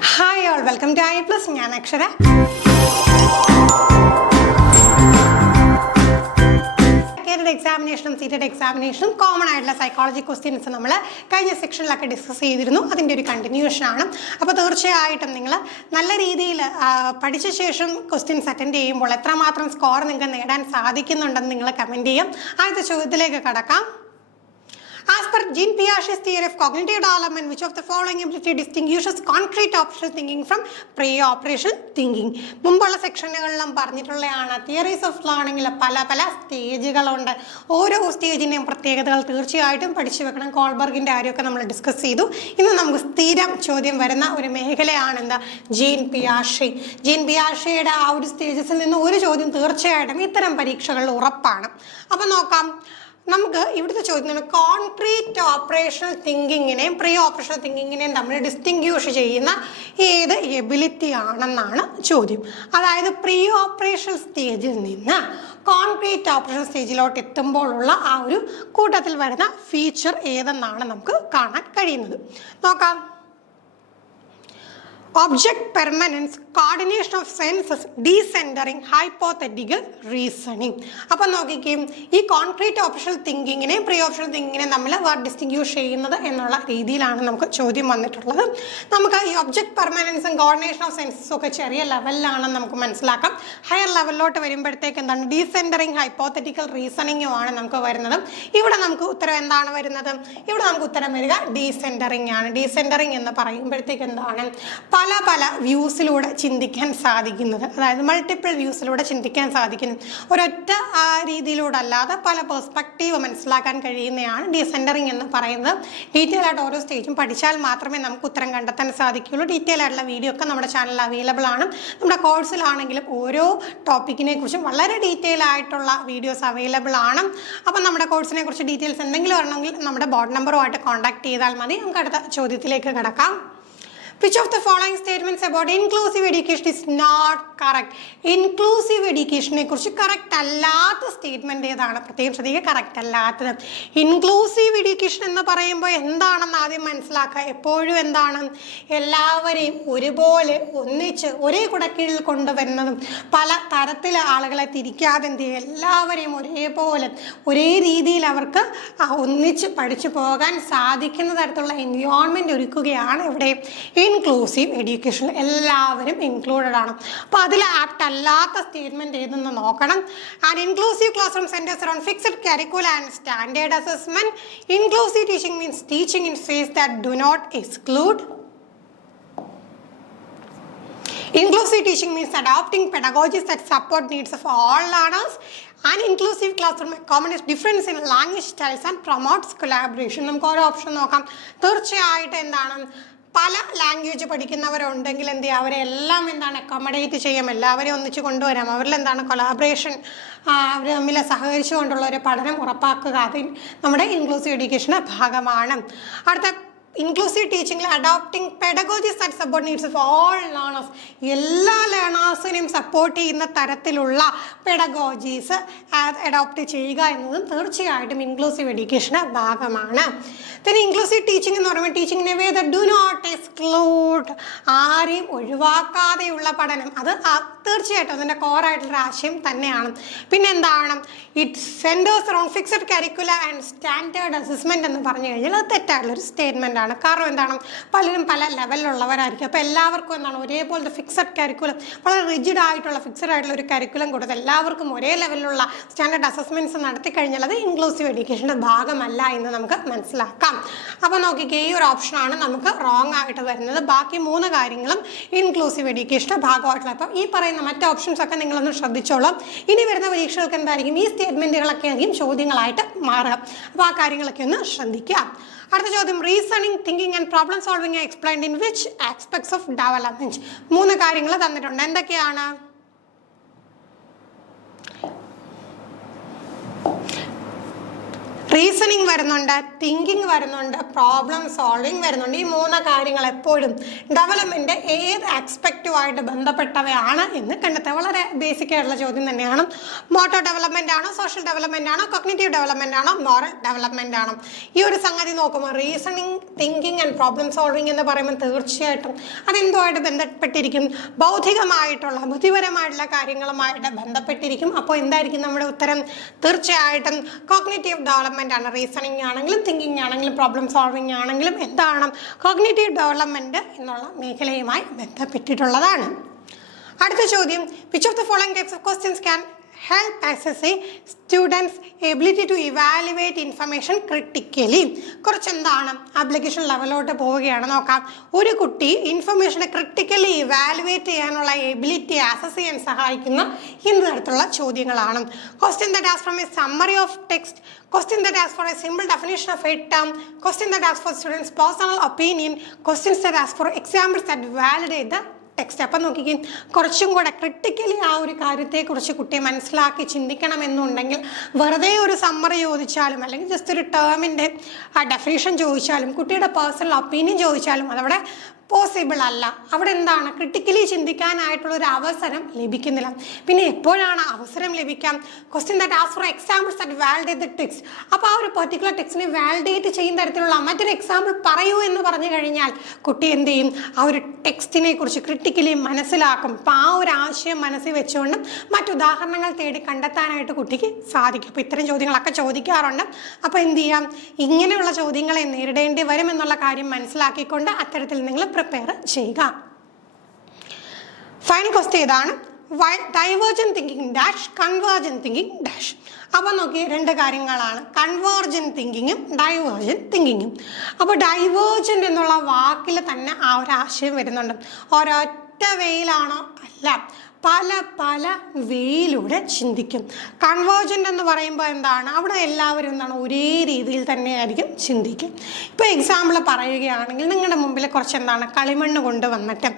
Hi all, welcome to I Plus. ഞാൻ അക്ഷര. എക്സാമിനേഷനും seated എക്സാമിനേഷനും common ആയിട്ടുള്ള സൈക്കോളജി ക്വസ്റ്റ്യൻസ് നമ്മൾ കഴിഞ്ഞ സെക്ഷനിലൊക്കെ ഡിസ്കസ് ചെയ്തിരുന്നു. അതിൻ്റെ ഒരു കണ്ടിന്യൂഷനാണ്. അപ്പോൾ തീർച്ചയായിട്ടും നിങ്ങൾ നല്ല രീതിയിൽ പഠിച്ച ശേഷം ക്വസ്റ്റ്യൻസ് അറ്റൻഡ് ചെയ്യുമ്പോൾ എത്രമാത്രം സ്കോർ നിങ്ങൾക്ക് നേടാൻ സാധിക്കുന്നുണ്ടെന്ന് നിങ്ങൾ കമൻറ്റ് ചെയ്യും. ആദ്യത്തെ ചോദ്യത്തിലേക്ക് കടക്കാം. As per Jean Piaget's theory of cognitive development, which of the following ability distinguishes concrete operational thinking from pre-operational thinking? മുമ്പുള്ള സെക്ഷനുകളിലും പറഞ്ഞിട്ടുള്ളതാണ്, തിയറീസ് ഓഫ് ലേണിംഗിൽ പല പല സ്റ്റേജുകളുണ്ട്. ഓരോ സ്റ്റേജിൻ്റെയും പ്രത്യേകതകൾ തീർച്ചയായിട്ടും പഠിച്ചു വെക്കണം. കോൾബർഗിൻ്റെ കാര്യമൊക്കെ നമ്മൾ ഡിസ്കസ് ചെയ്തു. ഇന്ന് നമുക്ക് സ്ഥിരം ചോദ്യം വരുന്ന ഒരു മേഖലയാണ് എന്താ, ജീൻ പിയാഷെ. ജീൻ പിയാഷെയുടെ ആ ഒരു സ്റ്റേജസിൽ നിന്ന് ഒരു ചോദ്യം തീർച്ചയായിട്ടും ഇത്തരം പരീക്ഷകളിൽ ഉറപ്പാണ്. അപ്പം നോക്കാം. നമുക്ക് ഇവിടുത്തെ ചോദ്യം കോൺക്രീറ്റ് ഓപ്പറേഷണൽ തിങ്കിങ്ങിനെയും പ്രീ ഓപ്പറേഷണൽ തിങ്കിങ്ങിനെയും തമ്മിൽ ഡിസ്റ്റിങ്ക്യൂഷ് ചെയ്യുന്ന ഏത് എബിലിറ്റി ആണെന്നാണ് ചോദ്യം. അതായത് പ്രീ ഓപ്പറേഷണൽ സ്റ്റേജിൽ നിന്ന് കോൺക്രീറ്റ് ഓപ്പറേഷൻ സ്റ്റേജിലോട്ട് എത്തുമ്പോഴുള്ള ആ ഒരു കൂട്ടത്തിൽ വരുന്ന ഫീച്ചർ ഏതെന്നാണ് നമുക്ക് കാണാൻ കഴിയുന്നത്. നോക്കാം. Object permanence, coordination of senses, decentering, hypothetical reasoning. അപ്പം നോക്കിക്കും, ഈ കോൺക്രീറ്റ് ഓപ്പറേഷണൽ തിങ്കിങ്ങിനെയും പ്രീ ഓപ്പറേഷണൽ തിങ്കിങ്ങിനെയും തമ്മിൽ ഡിസ്റ്റിങ്ക്യൂഷ് ചെയ്യുന്നത് എന്നുള്ള രീതിയിലാണ് നമുക്ക് ചോദ്യം വന്നിട്ടുള്ളത്. നമുക്ക് ഈ ഒബ്ജക്ട് പെർമനൻസും കോർഡിനേഷൻ ഓഫ് സെൻസസും ഒക്കെ ചെറിയ ലെവലിലാണെന്ന് നമുക്ക് മനസ്സിലാക്കാം. ഹയർ ലെവലിലോട്ട് വരുമ്പോഴത്തേക്ക് എന്താണ്, ഡീസെൻഡറിങ്, ഹൈപ്പോത്തറ്റിക്കൽ റീസണിങ്ങുമാണ് നമുക്ക് വരുന്നത്. ഇവിടെ നമുക്ക് ഉത്തരം എന്താണ് വരുന്നത്? ഇവിടെ നമുക്ക് ഉത്തരം വരിക ഡീസെൻഡറിങ് ആണ്. ഡീസെൻഡറിങ് എന്ന് പറയുമ്പോഴത്തേക്ക് എന്താണ്, പല പല വ്യൂസിലൂടെ ചിന്തിക്കാൻ സാധിക്കുന്നത്, അതായത് മൾട്ടിപ്പിൾ വ്യൂസിലൂടെ ചിന്തിക്കാൻ സാധിക്കുന്നു. ഒരൊറ്റ രീതിയിലൂടെ അല്ലാതെ പല പെർസ്പെക്റ്റീവ് മനസ്സിലാക്കാൻ കഴിയുന്നതാണ് ഡീസെൻഡറിങ് എന്ന് പറയുന്നത്. ഡീറ്റെയിൽ ആയിട്ട് ഓരോ സ്റ്റേജും പഠിച്ചാൽ മാത്രമേ നമുക്ക് ഉത്തരം കണ്ടെത്താൻ സാധിക്കുകയുള്ളൂ. ഡീറ്റെയിൽ ആയിട്ടുള്ള വീഡിയോ ഒക്കെ നമ്മുടെ ചാനലിൽ അവൈലബിൾ ആണ്. നമ്മുടെ കോഴ്സിലാണെങ്കിലും ഓരോ ടോപ്പിക്കിനെ കുറിച്ചും വളരെ ഡീറ്റെയിൽ ആയിട്ടുള്ള വീഡിയോസ് അവൈലബിൾ ആണ്. അപ്പം നമ്മുടെ കോഴ്സിനെ കുറിച്ച് ഡീറ്റെയിൽസ് എന്തെങ്കിലും വരണമെങ്കിൽ നമ്മുടെ ബോർഡ് നമ്പറുമായിട്ട് കോൺടാക്ട് ചെയ്താൽ മതി. നമുക്ക് അടുത്ത ചോദ്യത്തിലേക്ക് കിടക്കാം. Which of the following statements about inclusive education is not correct? Inclusive എഡ്യൂക്കേഷനെ കുറിച്ച് കറക്റ്റ് അല്ലാത്ത സ്റ്റേറ്റ്മെൻറ്റ് ഏതാണ്? പ്രത്യേകം ശ്രദ്ധിക്കുക, കറക്റ്റ് അല്ലാത്തത്. ഇൻക്ലൂസീവ് എഡ്യൂക്കേഷൻ എന്ന് പറയുമ്പോൾ എന്താണെന്ന് ആദ്യം മനസ്സിലാക്കുക. എപ്പോഴും എന്താണ്, എല്ലാവരെയും ഒരുപോലെ ഒന്നിച്ച് ഒരേ കുടക്കീഴിൽ കൊണ്ടുവരുന്നതും പല തരത്തിലെ ആളുകളെ തിരിക്കാതെ എന്ത് ചെയ്യുക, എല്ലാവരെയും ഒരേപോലെ ഒരേ രീതിയിൽ അവർക്ക് ഒന്നിച്ച് പഠിച്ചു പോകാൻ സാധിക്കുന്ന തരത്തിലുള്ള എൻവയോൺമെൻറ്റ് ഒരുക്കുകയാണ് ഇവിടെ ഇൻക്ലൂസീവ് എഡ്യൂക്കേഷൻ. എല്ലാവരും ഇൻക്ലൂഡഡ് ആണ്. അപ്പോൾ അതിൽ ആപ്റ്റ് അല്ലാത്ത സ്റ്റേറ്റ്മെൻറ്റ് ഏതെന്ന് നോക്കണം. And inclusive classroom centres around fixed curricula and standard assessment. Inclusive teaching means teaching in space that do not exclude. Inclusive teaching means adopting pedagogies that support needs of all learners. An inclusive classroom accommodates difference in language styles and promotes collaboration. നമുക്ക് ഓരോ option നോക്കാം. തീർച്ചയായിട്ടും എന്താണ്, പല language പഠിക്കുന്നവരുണ്ടെങ്കിൽ എന്ത് ചെയ്യുക, അവരെ എല്ലാം എന്താണ് അക്കോമഡേറ്റ് ചെയ്യാം, എല്ലാവരെയും ഒന്നിച്ച് കൊണ്ടുവരാം. അവരിൽ എന്താണ് കൊളാബറേഷൻ, അവർ തമ്മിൽ സഹകരിച്ചു കൊണ്ടുള്ള ഒരു പഠനം ഉറപ്പാക്കുക. അത് നമ്മുടെ ഇൻക്ലൂസീവ് എഡ്യൂക്കേഷൻ്റെ ഭാഗമാണ്. അടുത്ത ഇൻക്ലൂസീവ് ടീച്ചിങ്ങിൽ adopting pedagogies that support needs of all learners. എല്ലാ ലേണേഴ്സിനെയും സപ്പോർട്ട് ചെയ്യുന്ന തരത്തിലുള്ള പെഡഗോജീസ് അഡോപ്റ്റ് ചെയ്യുക എന്നതും തീർച്ചയായിട്ടും ഇൻക്ലൂസീവ് എഡ്യൂക്കേഷൻ്റെ ഭാഗമാണ്. പിന്നെ ഇൻക്ലൂസീവ് ടീച്ചിങ് എന്ന് പറയുമ്പോൾ teaching in a way that do not exclude, ആരെയും ഒഴിവാക്കാതെയുള്ള പഠനം. അത് തീർച്ചയായിട്ടും അതിൻ്റെ കോറായിട്ടുള്ളൊരു ആശയം തന്നെയാണ്. പിന്നെ എന്താണ്, it centres around fixed curricula and standard assessment എന്ന് പറഞ്ഞു കഴിഞ്ഞാൽ അത് തെറ്റായിട്ടുള്ളൊരു സ്റ്റേറ്റ്മെൻറ്റ് ആണ്. കാരണം എന്താണ്, പലരും പല ലെവലിലുള്ളവരായിരിക്കും. അപ്പോൾ എല്ലാവർക്കും എന്താണ് ഒരേപോലത്തെ ഫിക്സഡ് കരിക്കുലം, വളരെ റിജിഡ് ആയിട്ടുള്ള ഫിക്സഡ് ആയിട്ടുള്ള ഒരു കരിക്കുലം കൊടുത്ത് എല്ലാവർക്കും ഒരേ ലെവലിലുള്ള സ്റ്റാൻഡേർഡ് അസസ്മെൻറ്റ്സ് നടത്തി കഴിഞ്ഞാൽ അത് ഇൻക്ലൂസീവ് എഡ്യൂക്കേഷൻ്റെ ഭാഗമല്ല എന്ന് നമുക്ക് മനസ്സിലാക്കാം. അപ്പോൾ നോക്കിക്കേ, ഈ ഒരു ഓപ്ഷനാണ് നമുക്ക് റോങ് ആയിട്ട് വരുന്നത്. ബാക്കി 3 കാര്യങ്ങളും ഇൻക്ലൂസീവ് എഡ്യൂക്കേഷൻ്റെ ഭാഗമായിട്ടുള്ള. അപ്പം ഈ പറയുന്ന മറ്റ് ഓപ്ഷൻസ് ഒക്കെ നിങ്ങളൊന്ന് ശ്രദ്ധിച്ചോളാം. ഇനി വരുന്ന പരീക്ഷകൾക്ക് എന്തായിരിക്കും, ഈ സ്റ്റേറ്റ്മെൻറ്റുകളൊക്കെ ആയിരിക്കും ചോദ്യങ്ങളായിട്ട് മാറുക. അപ്പോൾ ആ കാര്യങ്ങളൊക്കെ ഒന്ന് ശ്രദ്ധിക്കുക. അടുത്ത ചോദ്യം, reasoning, thinking and problem solving explained in which aspects of development. 3 കാര്യങ്ങൾ തന്നിട്ടുണ്ട്. എന്തൊക്കെയാണ്? റീസണിങ് വരുന്നുണ്ട്, തിങ്കിങ് വരുന്നുണ്ട്, പ്രോബ്ലം സോൾവിങ് വരുന്നുണ്ട്. ഈ 3 കാര്യങ്ങൾ എപ്പോഴും ഡെവലപ്മെന്റ് ഏത് ആസ്പെക്റ്റുമായിട്ട് ബന്ധപ്പെട്ടവയാണ് എന്ന് കണ്ടെത്തുക. വളരെ ബേസിക് ആയിട്ടുള്ള ചോദ്യം തന്നെയാണ്. മോട്ടോർ ഡെവലപ്മെന്റ് ആണോ, സോഷ്യൽ ഡെവലപ്മെന്റ് ആണോ, കോഗ്നിറ്റീവ് ഡെവലപ്മെന്റ് ആണോ, മോറൽ ഡെവലപ്മെന്റ് ആണോ? ഈ ഒരു സംഗതി നോക്കുമ്പോൾ reasoning, thinking and problem solving എന്ന് പറയുമ്പോൾ തീർച്ചയായിട്ടും അതെന്തുമായിട്ട് ബന്ധപ്പെട്ടിരിക്കും? ബൗദ്ധികമായിട്ടുള്ള, ബുദ്ധിപരമായിട്ടുള്ള കാര്യങ്ങളുമായിട്ട് ബന്ധപ്പെട്ടിരിക്കും. അപ്പോൾ എന്തായിരിക്കും നമ്മുടെ ഉത്തരം? തീർച്ചയായിട്ടും കോഗ്നിറ്റീവ് ഡെവലപ്മെന്റ് ആണ്. റീസണിങ് ആണെങ്കിലും തിങ്കിങ് ആണെങ്കിലും പ്രോബ്ലം സോൾവിങ് ആണെങ്കിലും എന്താണ്? കോഗ്നിറ്റീവ് ഡെവലപ്മെന്റ് എന്നുള്ള മേഖലയുമായി ബന്ധപ്പെട്ടിട്ടുള്ളതാണ്. അടുത്ത ചോദ്യം, which of the following types of questions can help assess a student's ability to evaluate information critically? കുറച്ച് എന്താണ് ആപ്ലിക്കേഷൻ ലെവലോട്ട് പോവുകയാണ്. നോക്കാം. ഒരു കുട്ടി ഇൻഫർമേഷനെ ക്രിട്ടിക്കലി ഇവാലുവേറ്റ് ചെയ്യാനുള്ള എബിലിറ്റി അസസ് ചെയ്യാൻ സഹായിക്കുന്ന എന്ത് തരത്തിലുള്ള ചോദ്യങ്ങളാണ്? Question that asks from A summary of text, question that asks for a simple definition of a term, question that asks for students' personal opinion, questions that ask for examples that validate the text. അപ്പം നോക്കിക്കേ, കുറച്ചും കൂടെ critically ആ ഒരു കാര്യത്തെക്കുറിച്ച് കുട്ടിയെ മനസ്സിലാക്കി ചിന്തിക്കണമെന്നുണ്ടെങ്കിൽ വെറുതെ ഒരു സമ്മറി ചോദിച്ചാലും അല്ലെങ്കിൽ ജസ്റ്റ് ഒരു ടേമിൻ്റെ ഡെഫിനിഷൻ ചോദിച്ചാലും കുട്ടിയുടെ പേഴ്സണൽ ഒപ്പീനിയൻ ചോദിച്ചാലും അതവിടെ പോസിബിൾ അല്ല. അവിടെ എന്താണ്? ക്രിട്ടിക്കലി ചിന്തിക്കാനായിട്ടുള്ളൊരു അവസരം ലഭിക്കുന്നില്ല. പിന്നെ എപ്പോഴാണ് അവസരം ലഭിക്കാം? Question that asks for examples that validate the text. അപ്പോൾ ആ ഒരു പെർട്ടിക്കുലർ ടെക്സ്റ്റിനെ വാലിഡേറ്റ് ചെയ്യുന്ന തരത്തിലുള്ള മറ്റൊരു എക്സാമ്പിൾ പറയൂ എന്ന് പറഞ്ഞു കഴിഞ്ഞാൽ കുട്ടി എന്ത് ചെയ്യും? ആ ഒരു ടെക്സ്റ്റിനെ കുറിച്ച് ക്രിട്ടിക്കലി മനസ്സിലാക്കും. അപ്പോൾ ആ ഒരു ആശയം മനസ്സിൽ വെച്ചുകൊണ്ട് മറ്റുദാഹരണങ്ങൾ തേടി കണ്ടെത്താനായിട്ട് കുട്ടിക്ക് സാധിക്കും. അപ്പോൾ ഇത്തരം ചോദ്യങ്ങളൊക്കെ ചോദിക്കാറുണ്ട്. അപ്പോൾ എന്ത് ചെയ്യാം? ഇങ്ങനെയുള്ള ചോദ്യങ്ങളെ നേരിടേണ്ടി വരും എന്നുള്ള കാര്യം മനസ്സിലാക്കിക്കൊണ്ട് അത്തരത്തിൽ നിങ്ങൾ പ്രിപ്പയർ ചെയ്യുക. ഫൈനൽ ക്വസ്റ്റ്യൻ ഇതാണ്, divergent thinking dash convergent thinking dash. അപ്പോൾ നോക്കി, 2 കാര്യങ്ങളാണ്, കൺവേർജന്റ് തിങ്കിങ്ങും ഡൈവേർജന്റ് തിങ്കിങ്ങും. അപ്പോൾ ഡൈവേർജന്റ് എന്നുള്ള വാക്കിൽ തന്നെ ആ ഒരു ആശയം വരുന്നുണ്ട്. ഒരൊറ്റ വേയിലാണോ? അല്ല, പല പല വേയിലൂടെ ചിന്തിക്കും. കൺവേർജൻ്റ് എന്ന് പറയുമ്പോൾ എന്താണ്? അവിടെ എല്ലാവരും എന്താണ്? ഒരേ രീതിയിൽ തന്നെയായിരിക്കും ചിന്തിക്കും. ഇപ്പോൾ എക്സാമ്പിൾ പറയുകയാണെങ്കിൽ നിങ്ങളുടെ മുമ്പിൽ കുറച്ച് എന്താണ് കളിമണ്ണ് കൊണ്ടുവന്നിട്ട്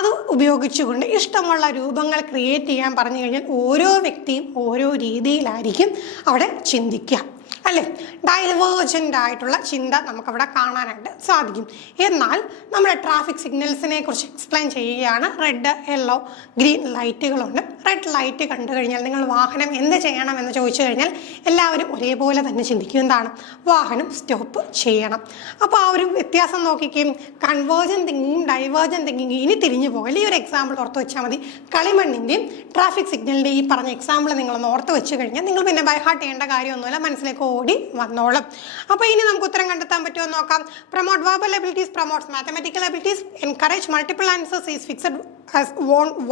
അത് ഉപയോഗിച്ചുകൊണ്ട് ഇഷ്ടമുള്ള രൂപങ്ങൾ ക്രിയേറ്റ് ചെയ്യാൻ പറഞ്ഞു കഴിഞ്ഞാൽ ഓരോ വ്യക്തിയും ഓരോ രീതിയിലായിരിക്കും അവിടെ ചിന്തിക്കുക, അല്ലേ? ഡൈവേർജൻ്റ് ആയിട്ടുള്ള ചിന്ത നമുക്കവിടെ കാണാനായിട്ട് സാധിക്കും. എന്നാൽ നമ്മുടെ ട്രാഫിക് സിഗ്നൽസിനെ കുറിച്ച് എക്സ്പ്ലെയിൻ ചെയ്യുകയാണ്. റെഡ്, യെല്ലോ, ഗ്രീൻ ലൈറ്റുകളുണ്ട്. റെഡ് ലൈറ്റ് കണ്ടു കഴിഞ്ഞാൽ നിങ്ങൾ വാഹനം എന്ത് ചെയ്യണമെന്ന് ചോദിച്ചു കഴിഞ്ഞാൽ എല്ലാവരും ഒരേപോലെ തന്നെ ചിന്തിക്കും. എന്താണ്? വാഹനം സ്റ്റോപ്പ് ചെയ്യണം. അപ്പോൾ ആ ഒരു വ്യത്യാസം നോക്കിക്കുകയും കൺവേർജൻ തിങ്കിങ്ങും ഡൈവേർജൻ തിങ്കിങ്ങും ഇനി തിരിഞ്ഞു പോകൽ. ഈ ഒരു എക്സാമ്പിൾ ഓർത്ത് വെച്ചാൽ മതി. കളിമണ്ണിൻ്റെയും ട്രാഫിക് സിഗ്നലിൻ്റെയും ഈ പറഞ്ഞ എക്സാമ്പിൾ നിങ്ങളൊന്ന് ഓർത്ത് വെച്ച് കഴിഞ്ഞാൽ നിങ്ങൾ പിന്നെ ബൈഹാർട്ട് ചെയ്യേണ്ട കാര്യമൊന്നുമില്ല, മനസ്സിലേക്ക് ഓടി വന്നോളും. അപ്പോൾ ഇനി നമുക്ക് ഉത്തരം കണ്ടെത്താൻ പറ്റുമോ നോക്കാം. Promote verbal abilities, promotes mathematical abilities, encourage multiple answers, is fixed as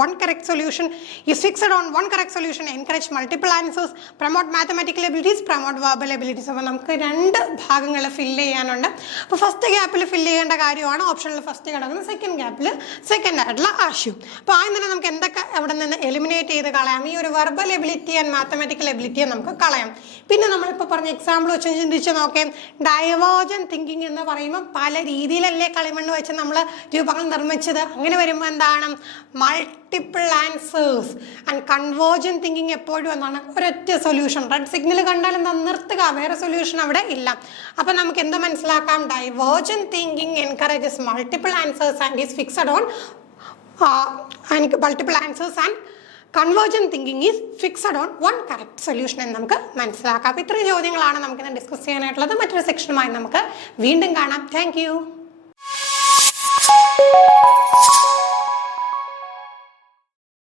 one correct solution, is fixed on one correct solution, encourage multiple answers, promote mathematical abilities, promote verbal abilities. അപ്പോൾ നമുക്ക് 2 ഭാഗങ്ങൾ ഫില്ല് ചെയ്യാനുണ്ട്. അപ്പോൾ first ഗ്യാപ്പിൽ fill ചെയ്യേണ്ട കാര്യമാണ് ഓപ്ഷനിൽ first കിടക്കുന്നത്. സെക്കൻഡ് ഗ്യാപ്പിൽ സെക്കൻഡ് ആയിട്ടുള്ള ആശയം. അപ്പോൾ ആദ്യം തന്നെ നമുക്ക് എന്തൊക്കെ അവിടെ നിന്ന് എലിമിനേറ്റ് ചെയ്ത് കളയാം? ഈ ഒരു വെർബൽ എബിലിറ്റി ആൻഡ് മാത്തമാറ്റിക്കൽ എബിലിറ്റിയെ നമുക്ക് കളയാം. പിന്നെ നമ്മളിപ്പോൾ പറഞ്ഞ എക്സാമ്പിൾ വെച്ച് ചിന്തിച്ച് നോക്കാം. ഡൈവേർജൻ തിങ്കിങ് എന്ന് പറയുമ്പോൾ പല രീതിയിലല്ലേ കളിമണ്ണ് വെച്ച് നമ്മൾ രൂപങ്ങൾ നിർമ്മിച്ചത്. അങ്ങനെ വരുമ്പോൾ എന്താണ്? Multiple answers. And convergent thinking എപ്പോഴും എന്താണ്? ഒരൊറ്റ സൊല്യൂഷൻ. റെഡ് സിഗ്നൽ കണ്ടാൽ എന്താ? നിർത്തുക, വേറെ സൊല്യൂഷൻ അവിടെ ഇല്ല. അപ്പം നമുക്ക് എന്ത് മനസ്സിലാക്കാം? Divergent thinking encourages multiple answers and is fixed on multiple answers and convergent thinking is fixed on one correct solution എന്ന് നമുക്ക് മനസ്സിലാക്കാം. അപ്പോൾ ഇത്രയും ചോദ്യങ്ങളാണ് നമുക്കിന്ന് ഡിസ്കസ് ചെയ്യാനായിട്ടുള്ളത്. മറ്റൊരു സെക്ഷനുമായി നമുക്ക് വീണ്ടും കാണാം. Thank you.